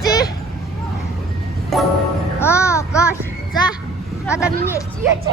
Бизээ. Гол. За. Надаа миний яач.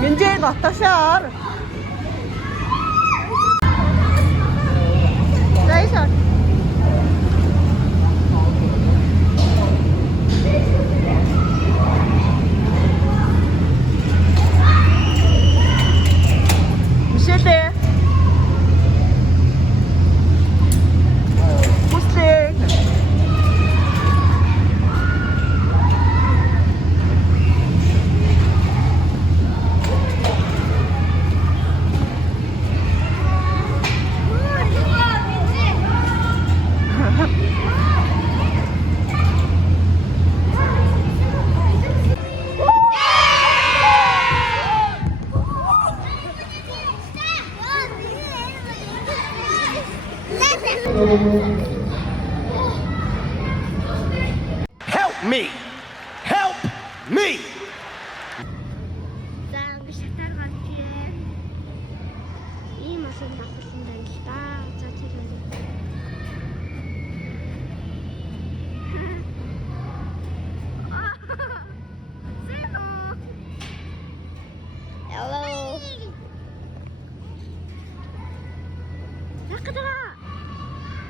Минжээг отошоор. Зайсаа. Мишэлээ. Пустэг. Help me! Help me! За би шатаар гарчээ. Ийм асуум авсан байна л да. За тэр үү. Hello.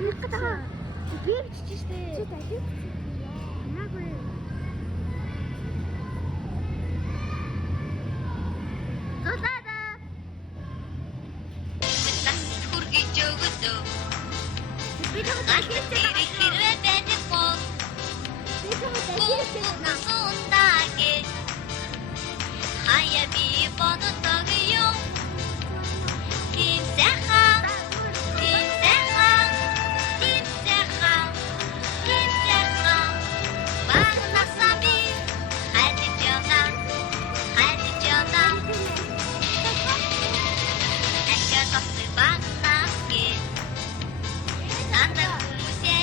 Nakataka. Би биччихсэн шүү дээ. Чи дахиж. Наагүй. Тулаада. Хүргэж өгдөө. Би ч дахиж Хэрвээ байдаг бол би ч дахиж Сундагийн хаяа би боддог юм. Тим сайхан багнасаа би хайж явна. Ахиа багнасгийн Анда хүмүүсээ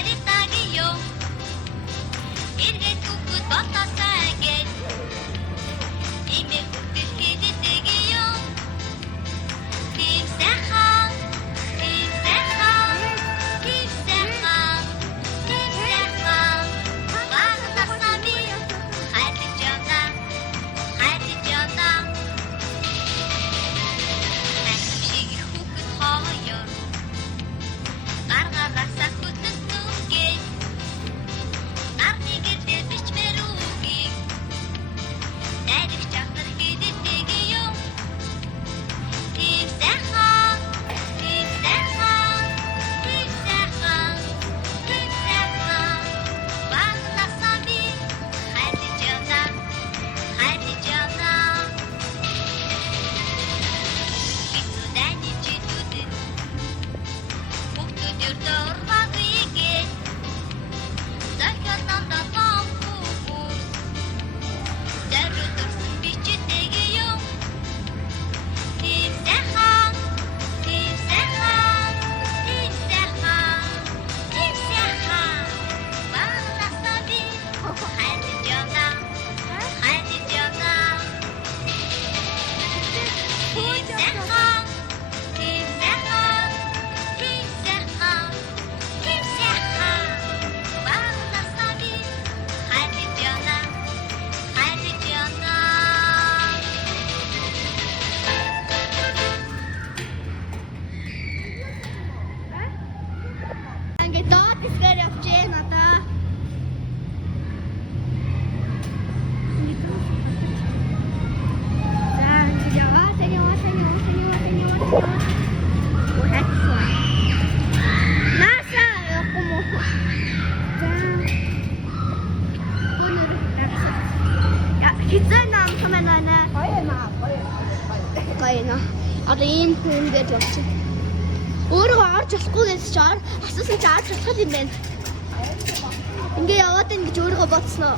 гоё нэ. Одоо ийм хүн дээр явж байна. Өөрөө орж болохгүй гэж чи асуусан чи орж болох юм байна. Ингээ яваад ин гэж өөрөө бодсноо.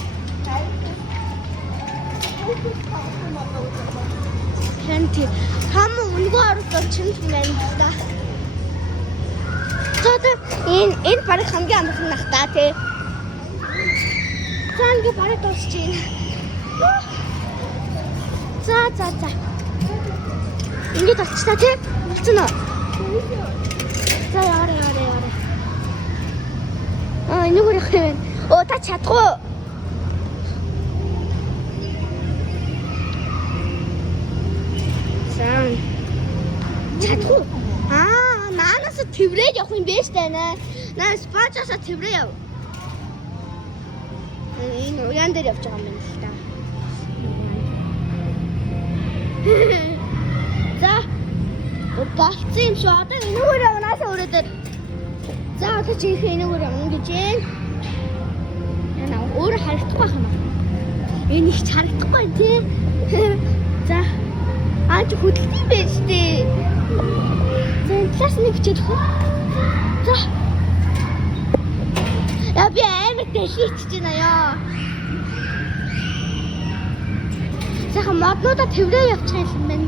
Хэнти хам үнгүй ордог чинь юм байна л да. Тэгээд энэ баг хамгийн амархан нах та тий. Цаанги баг дуусч байна. За. Ингээд очтаа тий. Болцсон уу? За яараа. Энэ бүр их юм. Оо та чадахгүй. Сан. Чадахгүй. Наанаас тэврээд явах юм биш тайна. Наа спачаас тэврээ яв. Энэ уян дээр явж байгаа юм байна л та. За. Болцсон юм шүү. Одоо энэ өөр явнаас өрөөдөр. За одоо чи энэ өөр явна гэж байна. Яна өөр харагдахгүй байх юм аа. Энэ их харагдахгүй тий. За. Аач хөдөлгөөн байж тээ. За класс нэг хичээл хөө. За. Я би амар дэшиж байна яа. Заха моднуудаа тэврээ явчих юм байна.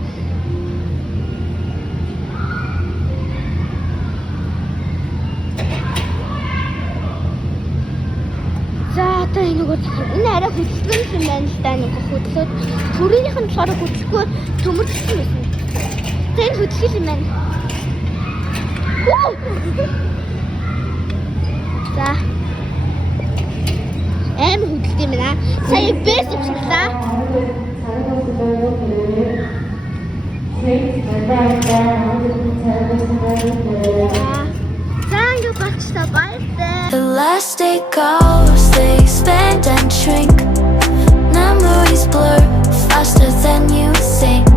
За одоо энэ арай хөдөлгөөн юм байна л да нэг хөдлөөд төрөөнийх нь болохоор хөдөлгөө төмөрлсөн байсан. За энэ хөдөлгөөн юм байна. За. Хөдөлт юм байна. Сая бэс өвчлээ. The last day goes, they expand and shrink. Memories blur faster than you think.